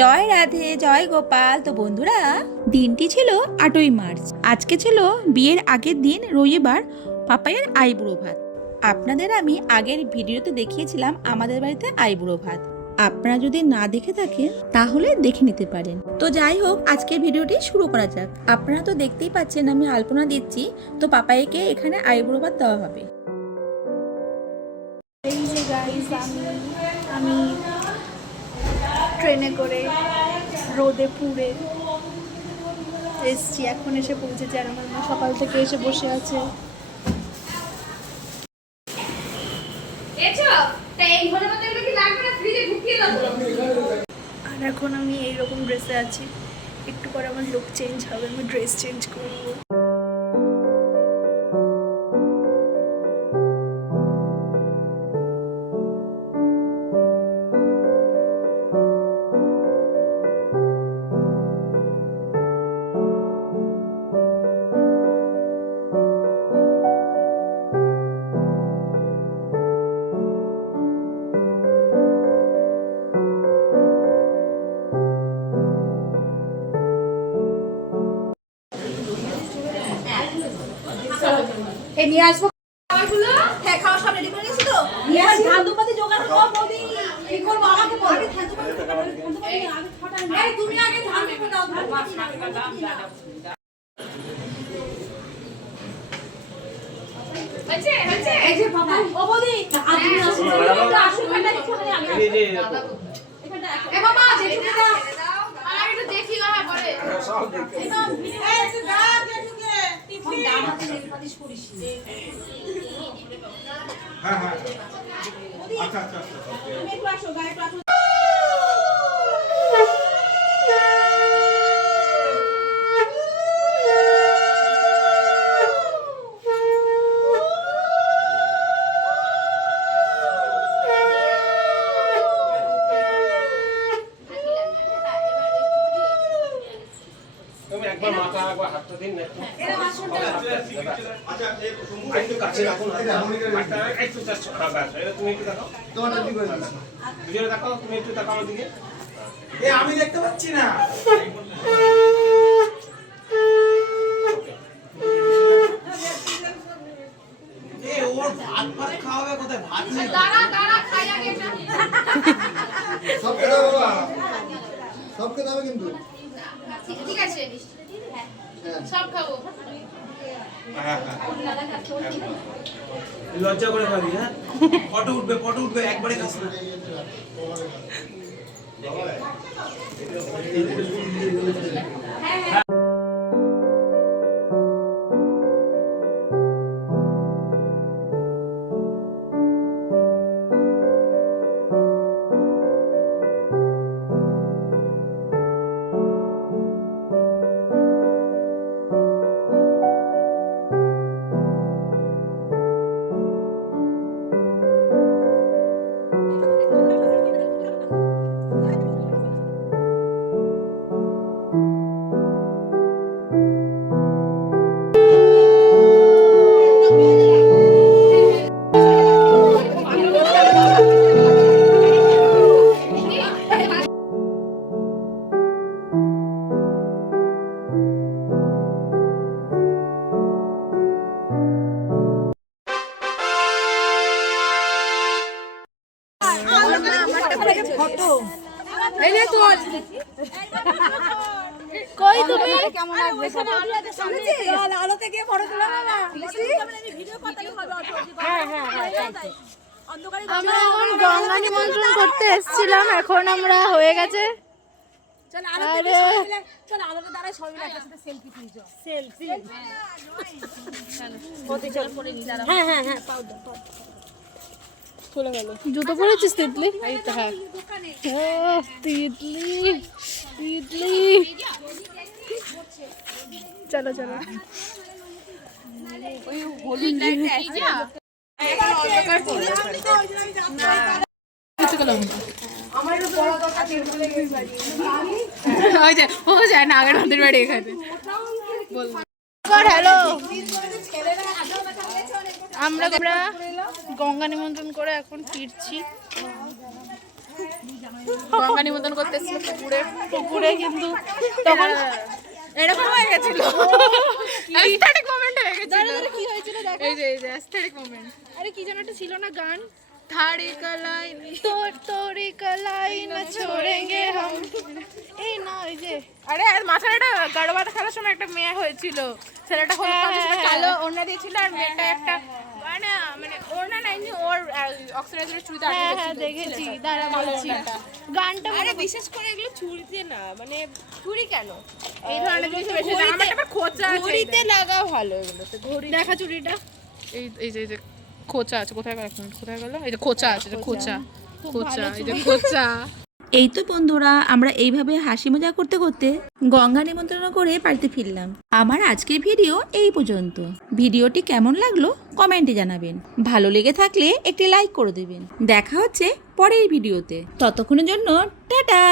জয় রাধে, জয় গোপাল। তো বন্ধুরা, দিনটি ছিল 8ই মার্চ। আজকে ছিল বিয়ের আগের দিন, রবিবার, পাপাইয়ের আইবুড়ো ভাত। আপনাদের আমি আগের ভিডিওতে দেখিয়েছিলাম আমাদের বাড়িতে আইবুড়ো ভাত। আপনারা যদি না দেখে থাকেন তাহলে দেখে নিতে পারেন। তো যাই হোক, আজকের ভিডিওটি শুরু করা যাক। আপনারা তো দেখতেই পাচ্ছেন আমি আলপনা দিচ্ছি। তো পাপাইকে এখানে আইবুড়ো ভাত দেওয়া হবে। এই যে গাইস, আমি ট্রেনে করে রোদে পুড়ে এসছি, এখন এসে পৌঁছেছি। আর আমার মা সকাল থেকে এসে বসে আছে। আর এখন আমি এইরকম ড্রেসে আছি। একটু পরে আমার লুক চেঞ্জ হবে, আমি ড্রেস চেঞ্জ করবো। নিয়ে আসবো খাবারগুলো। হ্যাঁ, খাওয়া সব রেডি করে নিয়েছি তো। নিয়ে আসি। ধান্দুপাতি জোগাড় করো বৌদি। কি করব? আমাকে বল। আগে ধান্দুপাতি আগে ছটা নিয়ে। এই তুমি আগে ধান্দুপাতি দাও। ধান্দুপাতি দাম দাও। আচ্ছা আচ্ছা, এই যে বাবা ও বৌদি আপনি আসুন। আসুন এটা এখানে আগে। এই যে এ বাবা যেটুকু দাও। আর একটু দেখি না পরে। সব দেখি। এই একটু দাও যেটুকু। টিফিন দাম আছে নেলপালিশ করিস। হ্যাঁ হ্যাঁ আচ্ছা আচ্ছা তুমি একটু আসো, গায়ে একটু আসো। তুমি একবার মাথা একবার হাতটা দিন না। এরা মাছটা আচ্ছা একটু কাছে রাখুন। হাতটা একটু জাস্ট বাস। এটা তুমি একটু দেখো। তোমারটা কি করে দিচ্ছ? দুজনে দেখো, তুমি একটু দেখো আমার দিকে। আমি দেখতে পাচ্ছি না। ওর ভাত ভাত খাওয়াবে কোথায়? ভাত নেই। দাঁড়া দাঁড়া খাই আগে এটা। সব খেতে বাবা। সব খেতে হবে কিন্তু। ঠিক আছে। সব খাবো। লজ্জা করে খাবি? হ্যাঁ, ফটো উঠবে একবারে খাস না। কই তুমি? কেমন লাগবে? আলোতে গিয়ে ফটো তোলা না। ভিডিও করতে হবে। হ্যাঁ হ্যাঁ হ্যাঁ। আমরা এখন গঙ্গা নিমন্ত্রণ করতে এসেছিলাম, এখন আমরা হয়ে গেছে। চল আলোতে চল আলোতে দাঁড়ায় সবাই মিলে একসাথে সেলফি তুলি। সেলফি চলো পরে নি দাঁড়াও। হ্যাঁ হ্যাঁ হ্যাঁ পাও দাও। চলে গেল। জুতো পরেছিস তিতলি? এই তো হ্যাঁ। ও তিতলি তিতলি। চলো চলো। ওই হোলি লাইটটা এই যা এখন অন্ধকার পড়ে আমার বড় কথা ভুলে গেছি ওই যে ও যায় না আগের আমাদের বাড়ি এখানে বল। হ্যালো, আমরা গঙ্গা নিমন্ত্রণ করে এখন ফিরছি। গঙ্গা নিমন্ত্রণ করতে এসেছিল পুকুরে কিন্তু তখন এরকম হয়ে গেছিল অ্যাস্থেটিক মোমেন্ট হয়ে গেছিল। কি হয়েছিল দেখো, এই যে অ্যাস্থেটিক মোমেন্ট। আরে কি যেন একটা ছিল না গান, थाड़ी कलाई तोरी कलाई न छोड़ेंगे हम, এই না এই যে আরে আর মাথায় একটা গাড়োয়াটা খেলার সময় একটা মেয়ে হয়েছিল, ছেলেটা হলুদ পাঞ্জাবি কালো ওড়না দিয়েছিল আর মেয়েটা একটা মানে ওড়না নাইনি ওর অক্সিডেন্টের চুড়িদার দিয়েছিল। হ্যাঁ দেখেছি, দাঁড়া বলছি গানটা। আরে বিশেষ করে এগুলো চুড়িতে না, মানে চুড়ি কেন এই ধরনের জিনিস বেশি দাম, আমার একটা খোঁচা আছে ঘড়িতে লাগাও ভালো, এগুলোতে ঘড়ি দেখা চুড়িটা এই যে খোঁচা আছে, কোথায় গেল কোথায় গেল, এই যে খোঁচা আছে, খোঁচা এই যে খোঁচা। এই তো বন্ধুরা, আমরা এইভাবে হাসি মজা করতে করতে গঙ্গা নিমন্ত্রণ করে বাড়িতে ফিরলাম। আমার আজকের ভিডিও এই পর্যন্ত। ভিডিওটি কেমন লাগলো কমেন্টে জানাবেন, ভালো লেগে থাকলে একটি লাইক করে দেবেন। দেখা হচ্ছে পরের ভিডিওতে, ততক্ষণের জন্য টাটা।